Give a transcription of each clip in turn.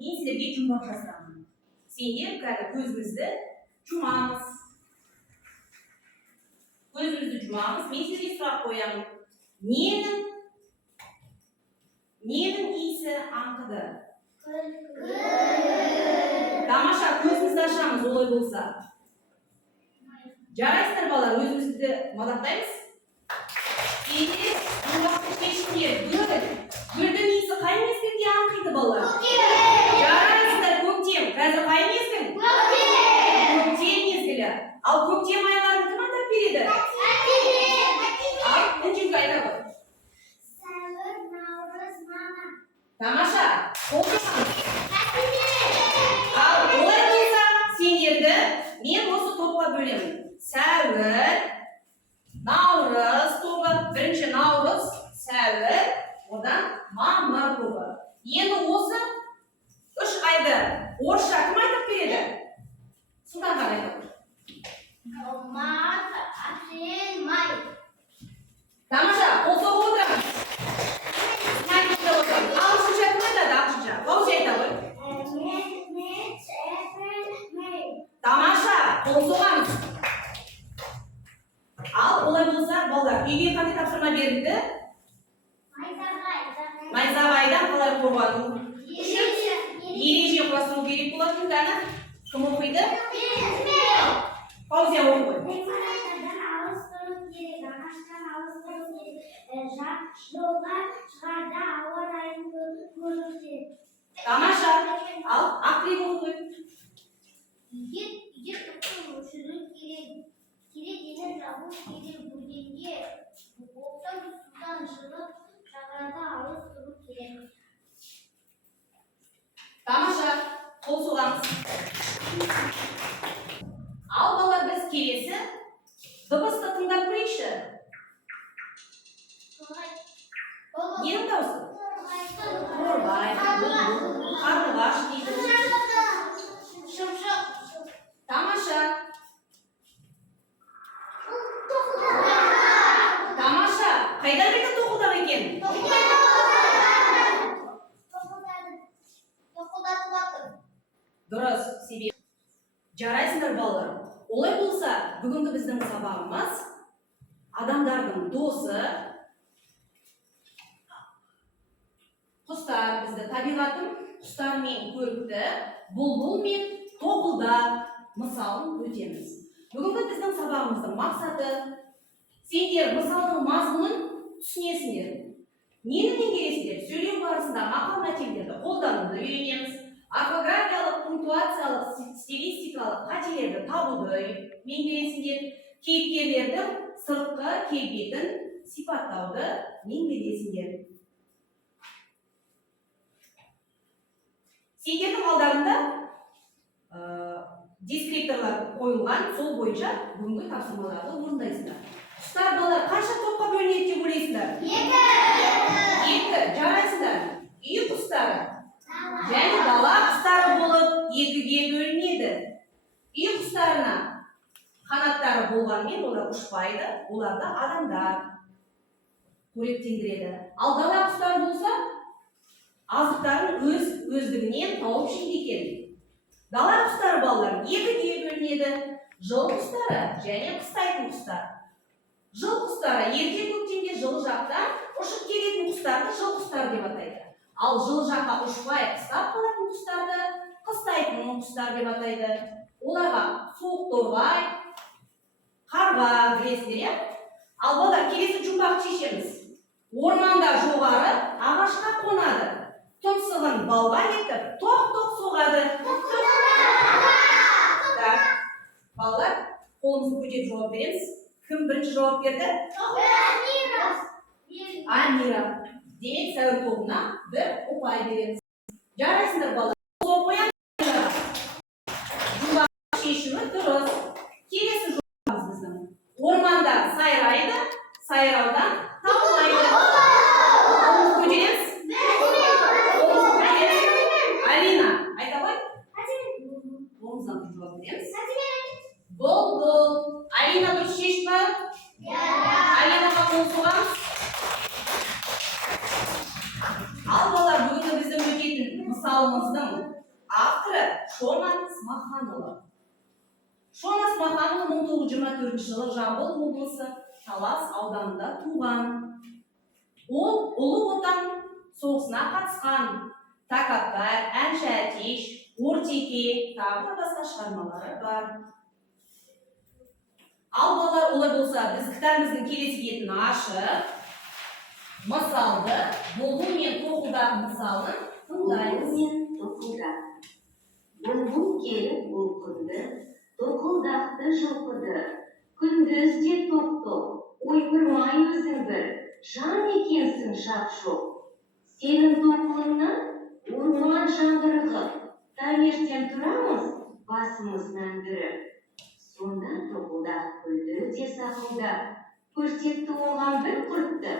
Men sizlarga jumboq yasaman. Senga qara ko'zimizni jumamiz. Ko'zimizni jumamiz. Men sizlarga so'rab qo'yaman. Nening iyisi anqidi? Tamasha ko'zimizni ochamiz o'g'il bo'lsa. Jaraysizlar bolalar, o'zimizni madaxtaymiz. Endi jumboqni teshinglar. Gulning iyisi qaysi mezgilga anqiydi bolalar? Jaraysizlar ko'ktem. Hozir qaysi mezgil? Ko'ktem mezgili. Al ko'ktem oylarini kim atab beradi? Al, unchunga aytadi. Tamasha, qo'lga. Al, o'g'il bo'lsa, sen yerda men o'zi to'pqa bo'laman. Savr, Navruz to'g'i, birinchi Navruz, Savr, odan Ma'mar to'g'i. Endi o'zi 3 oyda o'rsha kim aytib beradi? Shundan qarang aytadi. Mart, aprel, may. Tamasha, qo'lga o'tiramiz. Naytda o'tiramiz. Alishcha kim aytadi? Alishcha. Qolsa aytadi. March, april, may. Tamasha, qo'l so'ramiz. Al, o'g'il bo'lsa, bolalar, uyga qanday topshirma berdi? Mayzavaydan qalay qo'rg'on? Yereje qo'ysin kerak bo'ladi shundani. Kim o'qiydi? Hozir o'qiydi. Tamasha, al, aqli o'qiydi. Tamasha, qo'l so'ramiz. Al bolalar, biz kelesi dibisni tinglab ko'raylikchi. Neni da'vosi? Qo'rbay, qarg'ash deydi. Tamasha. Tamasha, qaydan bitta to'qildan ekan? Durust, sebep. Jaraysizlar bolalar. Olay bo'lsa, bugungi bizning sababimiz odamlarning do'sti, qushlar bizda tabiatim, qushlar men ko'ribdi, bulbul men to'g'ilda misolni o'tamiz. Bugungi bizning sababimizning maqsadi senlar misolning mazmunini tushunasizlar. Neni mengelasizlar? So'zlar barasida maqol matnlarda qo'llanuvni o'rganamiz. Ortografiyalik, punktuatsiyalik, stilistikalik qat'iyalarni tabuda mengelasizlar. Keyfiyatlarning sirtqi keyfiyatin sifatlashda mengelasizlar. Sizlarning oldilaringda deskriptorlar qo'yilgan, so'l bo'yicha bugungi topshirmalarni o'rindaysizlar. Qushlar bolalar qancha to'pqa bo'linadi deb o'ylaysizlar? 2. Jaraysizlar. Uy qushlari. Ya'ni dala qushlari bo'lib 2ga bo'linadi. Uy qushlarini qanotlari bo'lganmen ular ushmaydi, ularda odamlar qo'rqindiradi. Al dala qushlar bo'lsa, azıqlarni o'zligidan topib yeydi ekan. Dala qushlari bolalar 2ga bo'linadi. Jil qushlari, ya'ni qistaydigan qushlar. Jil qushlari erkak ko'ktemga jil joqdan ushib keladigan qushlarni jil qushlar deb ataydi. Al jil joqqa ushmay qistab qoladigan qushlarni qistaydigan qushlar deb ataydi. Ularga so'q to'rg'ay, qarg'a bilasizlar. Al bolalar, kelesi jumboq cheshamiz. O'rmonda jo'g'ari ag'ashqa qo'nadi. Tumsig'in bolg'a yetib, to'q-to'q so'g'adi. Bolalar, qo'limizni ko'chirib javob beramiz. Kim birinchi javob berdi? Amira. Demek savr to'g'na bir o'qay beramiz. Jaraysizlar bolalar. Qo'l qo'yamiz. Jumboq cheshimi durust. Kelesi jumboqimiz bizning. O'rmonda sayraydi, sayrovdan toplaydi. Ko'chiramiz. Alina, ayta qo'y. Qo'limizdan javob beramiz. Bulbul. Alina dұрыс шешті? Алинаға қол соғамыз. Ал балалар, бүгінгі біздің өтетін мысалымыздың Шона Смаханова. Шона Смаханова 1924 жылы Жамбыл облысы Талас ауданында туған. Ол Ұлы Отан соғысына қатысқан. Тәкаппар, Әнші Әтеш, Ортеке, тағы да басқа шығармалары бар. Ал балалар, олай болса, біз кітабымыздың келесі бетін ашып, мысалды, бұлбұл мен тоқылдақ мысалын тыңдаймыз. Бұлбұл келіп бұлқынды, тоқылдақты жылқыды, күндіз де тоқ-тоқ, ойпырмай өзің бір, жан екенсің шақ-шоқ. Сенің тоқылыңнан орман жаңғырығы, таңертең тұрамыз, басымыз мәңгірі. Сонда тоқылдақ күлді өте сақылдап, көрсетті оған бір құртты,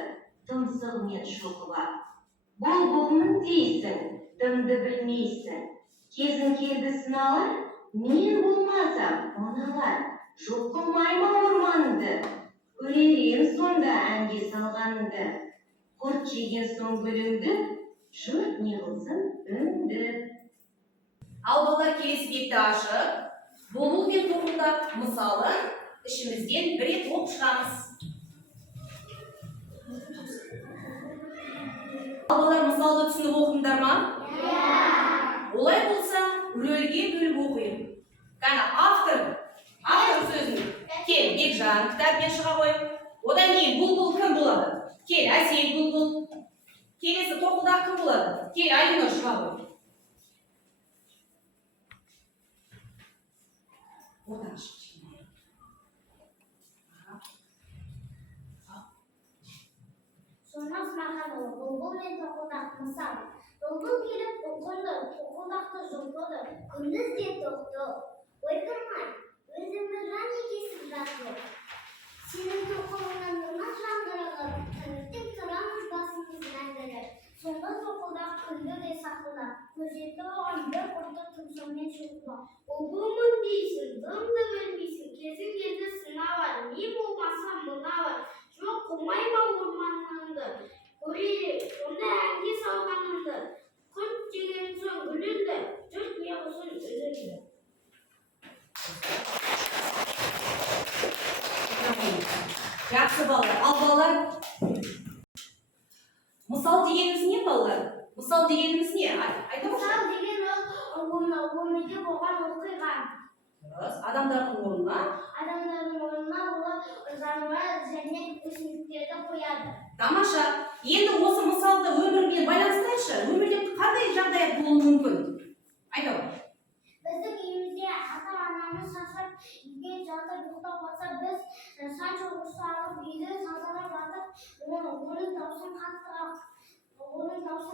тұмсығымен шоқылап. Бұлбұлмын дейсің, дымды білмейсің. Кезің келді сыналар, мен болмасам, оналар. Жоқ қылмайма орманыңды, көререм сонда әнге салғаныңды. Құрт жеген соң гүліңді, жұрт не қылсын үнді. Ал балалар, келесі бетті ашып, бұлбұл мен тоқылдақ мысалын ішімізден бір рет оқып шығамыз. Ал балалар, мысалды түсініп оқыңдар ма? Олай болса, рөлге бөліп оқиын. Кәні автор сөзін кел, Бекжан кітаппен шыға қой. Одан кейін бұлбұл кім болады? Кел, Әсел бұлбұл. Келесі тоқылдақ кім болады? Кел, Айнұр шыға қой. Одан шық. Шона Смаханова, бұлбұл мен тоқылдақ мысал. Бұлбұл келіп бұлқынды, тоқылдақты жұлқыды, күндіз де тоқты. Ойпырмай, өзіңді жан екесің жақсы. Сенің тоқылыңнан орман жаңғырығы, таңертең тұрамыз басымыз мәңгірі. Сонда тоқылдақ күнді де сақылдап, көрсетті оған бір құртты тұмсығымен шоқылап. Бұлбұлмын дейсің, дымды білмейсің, кезің келді сыналар, не болмаса мыналар. Жоқ қылмайма орманыңды, көререм сонда әнге салғаныңды. Құрт жеген соң гүліңді, жұрт не қылсын үніңді. Жақсы балалар. Ал балалар, мысал дегеніміз не балалар? Мысал дегеніміз не? Айта Мысал деген ол өмірде болған оқиға. Адамдардың орнына Олар жануар және өсімдіктерді қояды. Тамаша. Енді осы мысалды өмірмен байланыстырайықшы. Өмірде қандай жағдай болуы мүмкін? Айта ғой. Біздің үйімізде ата-анамыз шаршап үйге жатып ұйықтап қалса, біз санча ұрысы алып үйді тазалап жатып, оның даусын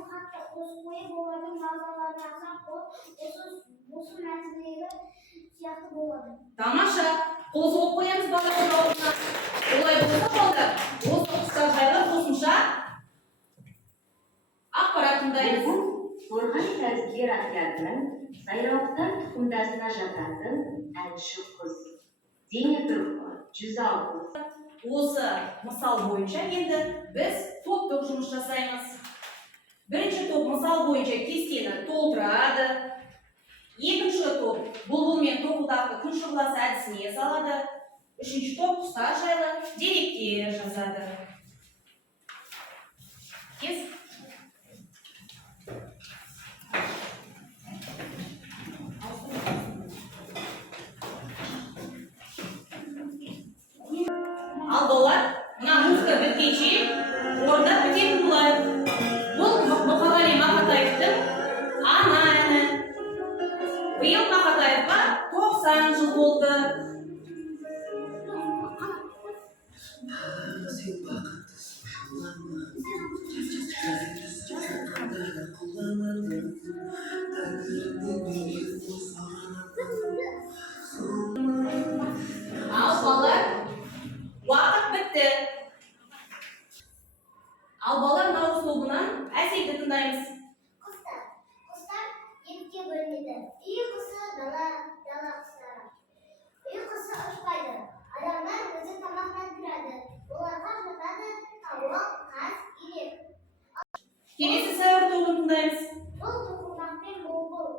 қатты қосып қойып, олардың жазаларын жазсақ, осы мәтіндегі сияқты болады. Тамаша. Қосып қоямыз балалардың алдына. Олай болса балалар, осы құстар жайлы қосымша ақпарат тыңдаймыз. Торғай сазгер отрядының сайрауықтар тұқымдасына жататын әнші құс. Дене тұрқы 106. Осы мысал бойынша енді біз топтық жұмыс жасаймыз. Бірінші топ мысал бойынша кестені толтырады. Екінші топ бұлбұл мен тоқылдақты күн шұғыласы әдісіне салады. Үшінші топ құстар жайлы деректер жазады. Кез. Ал балалар, мына музыка біткенше орындап бітетін болады. Бұл Мұқағали Мақатаевтың «Ана әні». Биыл Мақатаевқа 90 жыл болды. Ал балалар, уақыт бітті. Ал балалар, наурыз тобынан Әселді тыңдаймыз. Құстар екіге бөлінеді. Үй құсы, дала құстары. Үй құсы ұшпайды. Адамдар өзі тамақтандырады. Оларға жатады тауық, қаз, үйрек. Келесі сәуір тобын тыңдаймыз. Бұл тоқылдақ пен бұлбұл.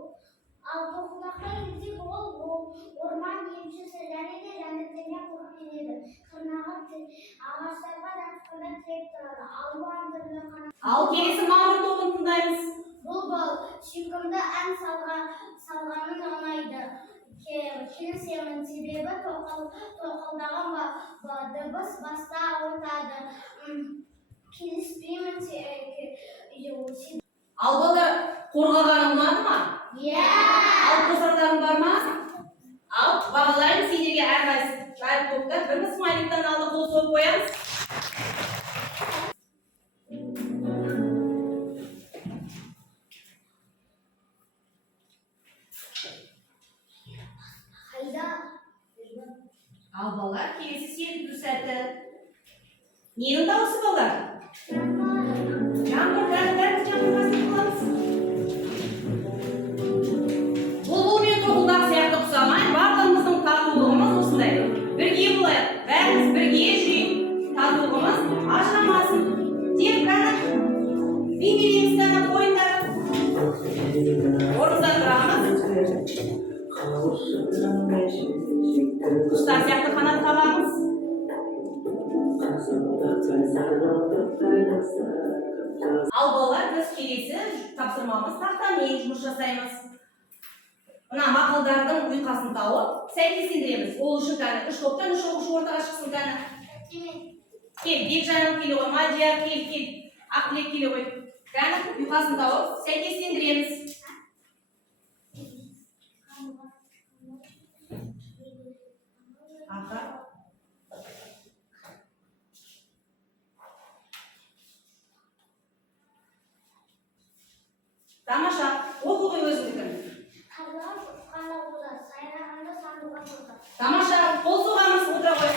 Ал тоқылдақта ağaçlarga da çıkıda tirek turadi. Alban türlü kanat. Al kelesi ma'mur тобын тыңдаймыз. Bulbul, şıkkımda en salganın onaydı. Kini sevin sebebi toqıldagan dыбыс баста o'tadi. Kelishpeyman Al балдар, қорғағаның ұнады ма? Al қосарларың бар ма? Al бағалайын сендерге әрқайсысы жарып топтар бір смайликтен алды қол соғып қоямыз. Hayda. Al балдар, келесі серпілу сәті. Ненің дауысы балдар? Жаңбыр, бәрі жаңбырғасын қыламыз. Бұлбұл мен тоқылдақ сияқты ұқсамай, барлығымыздың татулығымыз осындай. Бірге болайық, бәріміз бірге жүрейік. Татулығымыз ажырамасын. Тек қана бейбелеміз тәні ойындар. Орнымыздан тұрамыз. Құстар сияқты қанат қағамыз. Ал балалар, біз келесі тапсырмамыз тақтамен жұмыс жасаймыз. Мына мақалдардың ұйқасын тауып, сәйкестендіреміз. Ол үшін кәні үш топтан үш ортаға шықсын кәні. Кел, Бекжанов келе ғой, Мадияр кел, Ақылек келе ғой. Кәні ұйқасын тауып, сәйкестендіреміз. Аха. Тамаша, оқы ғой өзіңдікін. Тамаша, қол соғамыз, отыра ғой.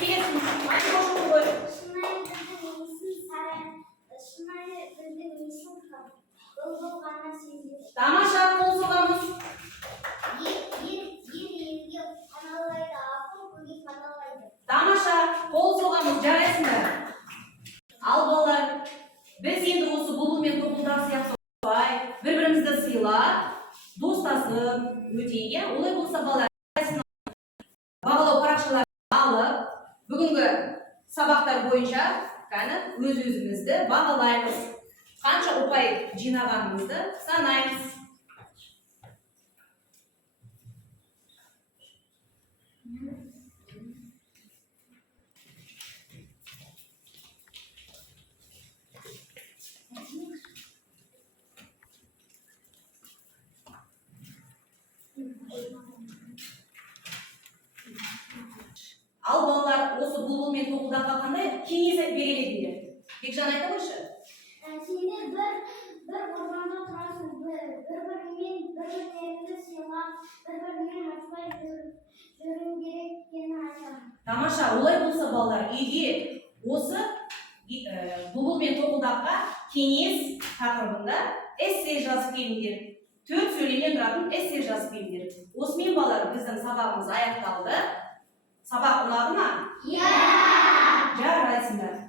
Келесің, айтып қошы ғой. Тамаша, қол соғамыз. Тамаша, қол соғамыз, жарайсыңдар. Ал балалар, біз енді осы бұлбұл мен тоқылдақ сияқты бір-бірімізді сыйлап, достасып, өтейге, олай болса балалар бағалау парақшаларын алып, бүгінгі сабақтар бойынша өз-өзімізді бағалаймыз. Қанша ұпай жинағанымызды санаймыз. Ал балалар, осы бұлбұл мен тоқылдаққа қандай кеңес берер едіңдер? Бекжан айта қойшы. Сендер бір орманда тұрасың, бір-біріңмен бір-бірлеріңді сыйлап, бір-біріңмен ашпай жүру керек екенін айтамын. Тамаша, олай болса балалар, үйге осы бұлбұл мен тоқылдаққа кеңес тақырыбында эссе жазып келіңдер. 4 сөйлемнен тұратын эссе жазып келіңдер. Осымен балалар, біздің сабағымыз аяқталды. Сабақ ұнады ма? Иә! Жарайсыңдар.